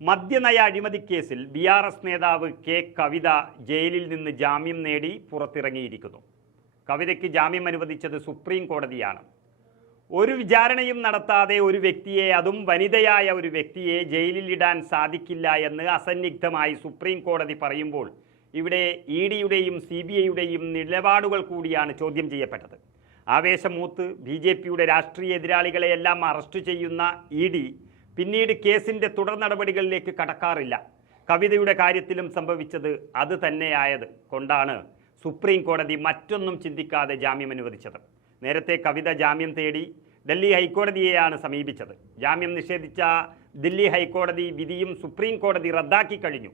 മദ്യനയ അഴിമതി കേസിൽ B R S നേതാവ് കെ കവിത ജയിലിൽ നിന്ന് ജാമ്യം നേടി പുറത്തിറങ്ങിയിരിക്കുന്നു. കവിതയ്ക്ക് ജാമ്യം അനുവദിച്ചത് സുപ്രീം കോടതിയാണ്. ഒരു വിചാരണയും നടത്താതെ ഒരു വ്യക്തിയെ അതും വനിതയായ ഒരു വ്യക്തിയെ ജയിലിലിടാൻ സാധിക്കില്ല എന്ന് അസന്നിഗ്ധമായി സുപ്രീം കോടതി പറയുമ്പോൾ ഇവിടെ ഇ ഡിയുടെയും സി ബി ഐയുടെയും നിലപാടുകൾ കൂടിയാണ് ചോദ്യം ചെയ്യപ്പെട്ടത്. ആവേശമൂത്ത് ബി ജെ പിയുടെ രാഷ്ട്രീയ എതിരാളികളെയെല്ലാം അറസ്റ്റ് ചെയ്യുന്ന ഇ ഡി പിന്നീട് കേസിന്റെ തുടർ നടപടികളിലേക്ക് കടക്കാറില്ല. കവിതയുടെ കാര്യത്തിലും സംഭവിച്ചത് അത് തന്നെയായത് കൊണ്ടാണ് സുപ്രീം കോടതി മറ്റൊന്നും ചിന്തിക്കാതെ ജാമ്യം അനുവദിച്ചത്. നേരത്തെ കവിത ജാമ്യം തേടി ഡൽഹി ഹൈക്കോടതിയെയാണ് സമീപിച്ചത്. ജാമ്യം നിഷേധിച്ച ദില്ലി ഹൈക്കോടതി വിധിയും സുപ്രീം കോടതി റദ്ദാക്കി കഴിഞ്ഞു.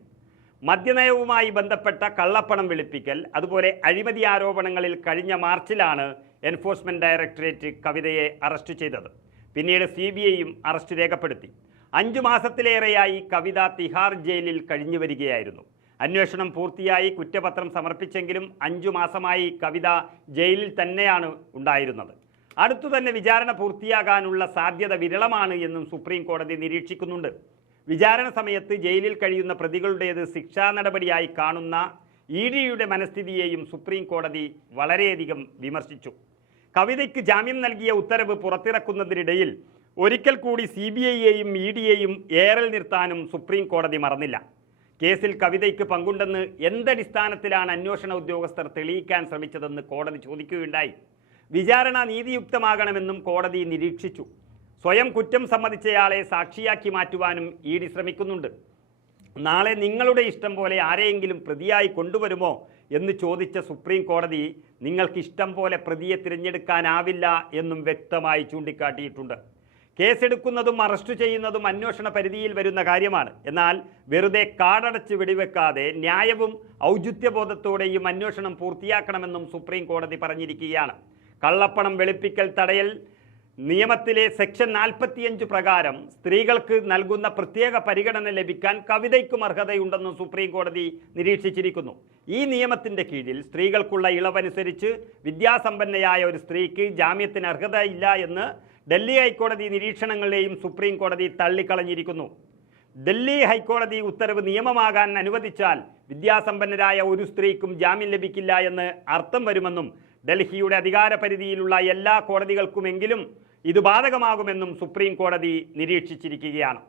മദ്യനയവുമായി ബന്ധപ്പെട്ട കള്ളപ്പണം വെളുപ്പിക്കൽ അതുപോലെ അഴിമതി ആരോപണങ്ങളിൽ കഴിഞ്ഞ മാർച്ചിലാണ് എൻഫോഴ്സ്മെന്റ് ഡയറക്ടറേറ്റ് കവിതയെ അറസ്റ്റ് ചെയ്തത്. പിന്നീട് സി ബി ഐയും അറസ്റ്റ് രേഖപ്പെടുത്തി. അഞ്ചു മാസത്തിലേറെയായി കവിത തിഹാർ ജയിലിൽ കഴിഞ്ഞു വരികയായിരുന്നു. അന്വേഷണം പൂർത്തിയായി കുറ്റപത്രം സമർപ്പിച്ചെങ്കിലും അഞ്ചു മാസമായി കവിത ജയിലിൽ തന്നെയാണ് ഉണ്ടായിരുന്നത്. അടുത്തു തന്നെ വിചാരണ പൂർത്തിയാകാനുള്ള സാധ്യത വിരളമാണ് എന്നും സുപ്രീം കോടതി നിരീക്ഷിക്കുന്നുണ്ട്. വിചാരണ സമയത്ത് ജയിലിൽ കഴിയുന്ന പ്രതികളുടേത് ശിക്ഷാ നടപടിയായി കാണുന്ന ഇ ഡിയുടെ മനസ്ഥിതിയെയും സുപ്രീം കോടതി വളരെയധികം വിമർശിച്ചു. കവിതയ്ക്ക് ജാമ്യം നൽകിയ ഉത്തരവ് പുറത്തിറക്കുന്നതിനിടയിൽ ഒരിക്കൽ കൂടി സി ബി ഐയെയും ഇ ഡിയെയും ഏറൽ നിർത്താനും സുപ്രീം കോടതി മറന്നില്ല. കേസിൽ കവിതയ്ക്ക് പങ്കുണ്ടെന്ന് എന്തടിസ്ഥാനത്തിലാണ് അന്വേഷണ ഉദ്യോഗസ്ഥർ തെളിയിക്കാൻ ശ്രമിച്ചതെന്ന് കോടതി ചോദിക്കുകയുണ്ടായി. വിചാരണ നീതിയുക്തമാകണമെന്നും കോടതി നിരീക്ഷിച്ചു. സ്വയം കുറ്റം സമ്മതിച്ചയാളെ സാക്ഷിയാക്കി മാറ്റുവാനും ഇ ഡി ശ്രമിക്കുന്നുണ്ട്. നാളെ നിങ്ങളുടെ ഇഷ്ടം പോലെ ആരെയെങ്കിലും പ്രതിയായി കൊണ്ടുവരുമോ എന്ന് ചോദിച്ച സുപ്രീം കോടതി നിങ്ങൾക്ക് ഇഷ്ടം പോലെ പ്രതിയെ തിരഞ്ഞെടുക്കാനാവില്ല എന്നും വ്യക്തമായി ചൂണ്ടിക്കാട്ടിയിട്ടുണ്ട്. കേസെടുക്കുന്നതും അറസ്റ്റ് ചെയ്യുന്നതും അന്വേഷണ പരിധിയിൽ വരുന്ന കാര്യമാണ്. എന്നാൽ വെറുതെ കാടടച്ച് വെടിവെക്കാതെ ന്യായവും ഔചിത്യബോധത്തോടെയും അന്വേഷണം പൂർത്തിയാക്കണമെന്നും സുപ്രീം കോടതി പറഞ്ഞിരിക്കുകയാണ്. കള്ളപ്പണം വെളുപ്പിക്കൽ തടയൽ നിയമത്തിലെ സെക്ഷൻ നാൽപ്പത്തിയഞ്ച് പ്രകാരം സ്ത്രീകൾക്ക് നൽകുന്ന പ്രത്യേക പരിഗണന ലഭിക്കാൻ കവിതയ്ക്കും അർഹതയുണ്ടെന്ന് സുപ്രീം കോടതി നിരീക്ഷിച്ചിരിക്കുന്നു. ഈ നിയമത്തിന്റെ കീഴിൽ സ്ത്രീകൾക്കുള്ള ഇളവനുസരിച്ച് വിദ്യാസമ്പന്നയായ ഒരു സ്ത്രീക്ക് ജാമ്യത്തിന് അർഹതയില്ല എന്ന് ഡൽഹി ഹൈക്കോടതി നിരീക്ഷണങ്ങളെയും സുപ്രീം കോടതി തള്ളിക്കളഞ്ഞിരിക്കുന്നു. ഡൽഹി ഹൈക്കോടതി ഉത്തരവ് നിയമമാകാൻ അനുവദിച്ചാൽ വിദ്യാസമ്പന്നരായ ഒരു സ്ത്രീക്കും ജാമ്യം ലഭിക്കില്ല എന്ന് അർത്ഥം വരുമെന്നും ഡൽഹിയുടെ അധികാര പരിധിയിലുള്ള എല്ലാ കോടതികൾക്കുമെങ്കിലും ഇത് ബാധകമാകുമെന്നും സുപ്രീം കോടതി നിരീക്ഷിച്ചിരിക്കുകയാണ്.